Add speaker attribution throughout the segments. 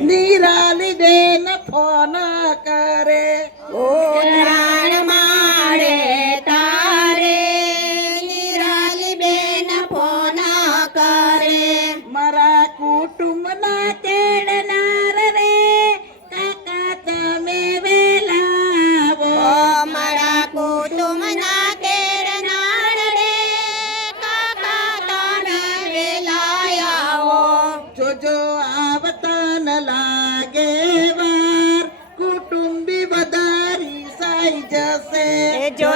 Speaker 1: નિરાલી બેન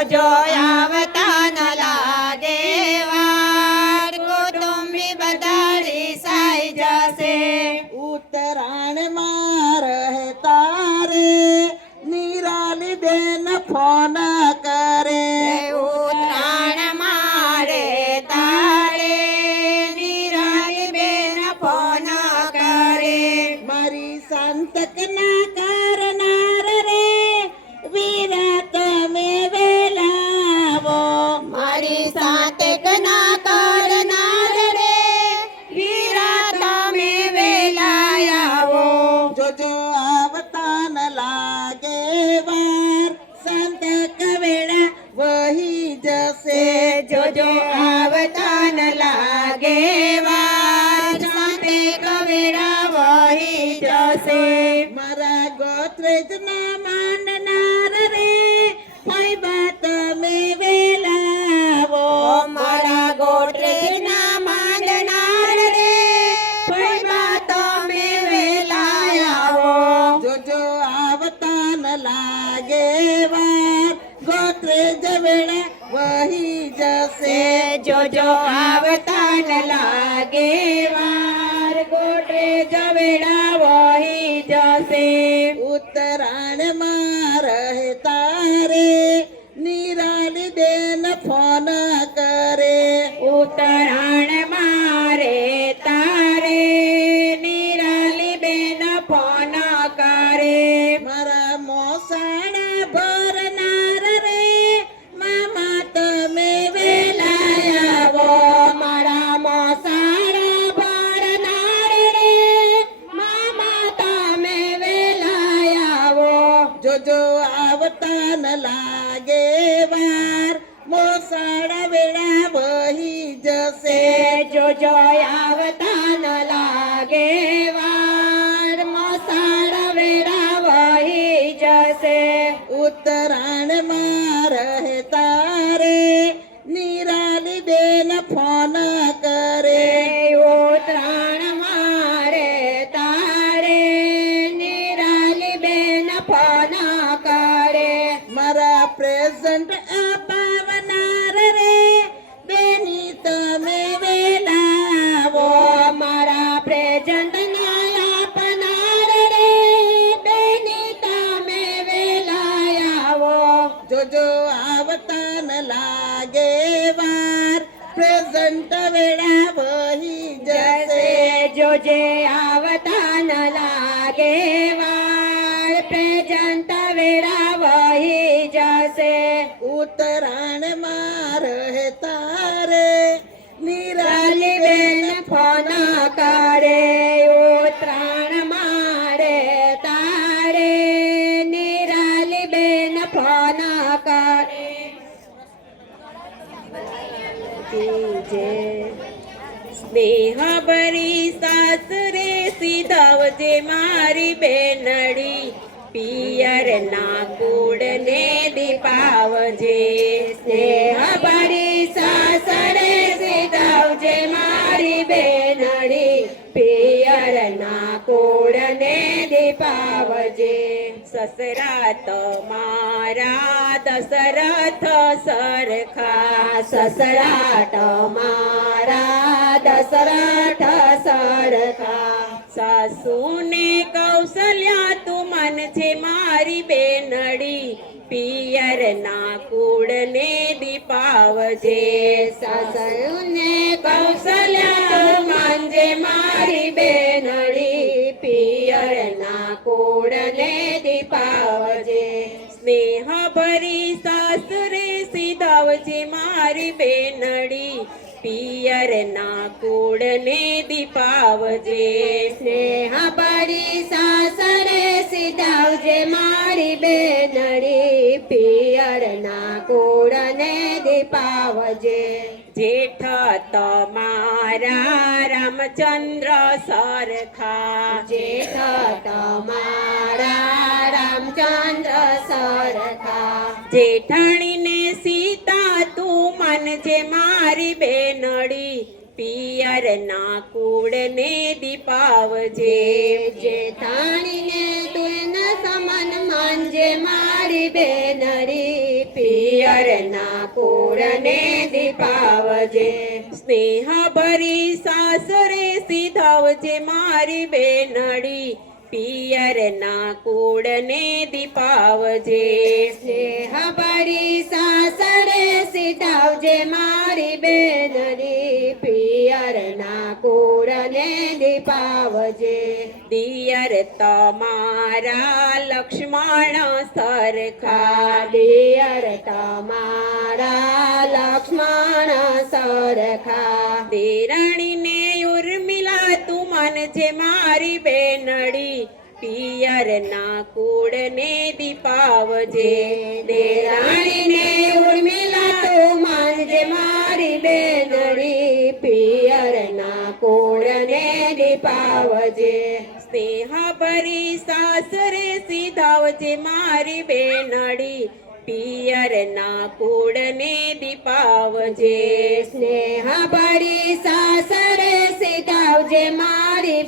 Speaker 1: જોજો આવતા ન લાગે કુટુંબી
Speaker 2: બધારી સાઈ જશે.
Speaker 1: ઉત્તરાયણમાં રહેતા રે નિરાલી બેન ફોન કરે.
Speaker 2: ઉત્તરાયણ મારે તારે નિરાલી બેન ફોન કરે.
Speaker 1: મારી
Speaker 2: કવેરા વહી જશે.
Speaker 1: મારા ગોત્રેજ ના માનનાર રે ફૈબા તમે વેલાવો.
Speaker 2: મારા ગોત્રે ના માનનાર રે ફૈબા તમે વેલાયાવો.
Speaker 1: જોજો આવતા ન લાગે વાર ગોત્રેજ વેળા વહી જશે
Speaker 2: જોજો આવતા ન લાગે વાર ગોટે જવેડા વહી જશે.
Speaker 1: જશે
Speaker 2: જોજે આવતા ન લાગે વાર
Speaker 1: પ્રેઝન્ટ વેરા વહી
Speaker 2: જશે
Speaker 1: ઉત્તરાયણમાં રહેતા રે નિરાલી
Speaker 2: રાલી બેન ફોન કરે સ્નેહ ભરી સાસરે સીધાવજે મારી બેનડી. પિયર ના કુડ ને દીપાવજે. સ્નેહ ભરી સાસરે સીધાવજે મારી બેનડી. પિયર ના કુડ ને દીપાવજે. સસરા તમારા દશરથ સરખા. સસરા તમારા દશરથ સરખા સાસુને કૌશલ્યા તું મન છે મારી બેનડી. પિયર ના કુળને દીપાવજે. સાસુને કૌશલ્યા મન જે મારી બેનડી. પિયર ના કુળને દીપાવજે. સ્નેહ ભરી સાસરે સીધાવજે મારી બેનડી.
Speaker 3: પિયરના કુળને દીપાવજે
Speaker 2: સ્નેહ પરી સાસરે સીધાવજે, મારી બેનડી પિયરના કુળને દીપાવજે.
Speaker 3: જેઠ તમારા રામચંદ્ર સરખા,
Speaker 2: જેઠ તમારા રામચંદ્ર સરખા
Speaker 3: જેઠાણીને બેનડી પિયરના કુળને દીપાવજે.
Speaker 2: જેઠાણીને તું સમાન માનજે મારી બેનડી પિયરના કુળને દીપાવજે.
Speaker 3: સ્નેહ ભરી સાસરે સીધાવજે મારી બેનડી. પિયરના કુળને દીપાવજે.
Speaker 2: સ્નેહ ભરી સાસરે સીધાવજે મારી બેનડી પિયરના કુળને દીપાવજે.
Speaker 3: દિયર તમારા લક્ષ્મણ સરખા.
Speaker 2: દિયર તમારા લક્ષ્મણ સરખા.
Speaker 3: ઉર્મિલા માનજે મારી બેનડી કુળ ને દીપાવજે.
Speaker 2: દેરાણીને ઉર્મિલા તો માનજે મારી બેનડી કુળ ને દીપાવજે.
Speaker 3: સ્નેહ ભરી સાસરે સીધાવજે મારી બેનડી કુળ ને દીપાવજે.
Speaker 2: સ્નેહ ભરી સીધાવજે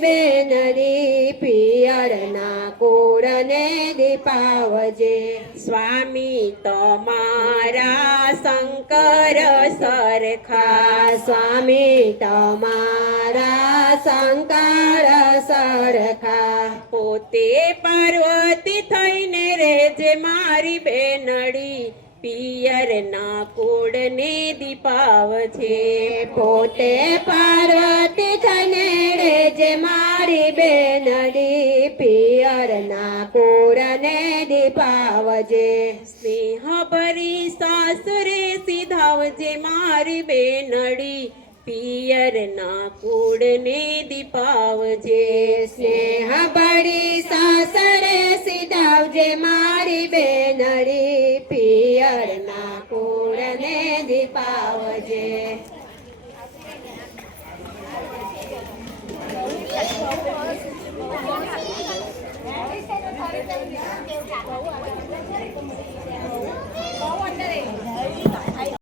Speaker 2: મારી બેનડી પિયરના કોળને દીપાવજે
Speaker 3: સ્વામી તમારા શંકર સરખા
Speaker 2: સ્વામી તમારા શંકર સરખા
Speaker 3: પોતે પાર્વતી થઈને રેજે મારી બેનડી પિયરના કુળને દીપાવજે
Speaker 2: પોતે પાર્વતી થઈને રેજે મારી બેનડી પિયરના કોરને દીપાવજે.
Speaker 3: સ્નેહ ભરી સાસરે સીધાવજે મારી બેનડી પિયરના કુળને દીપાવજે.
Speaker 2: સ્નેહ ભરી સાસરે સીધાવજે મારી બેનડી પિયરના કોરને દીપાવજે. Thank you.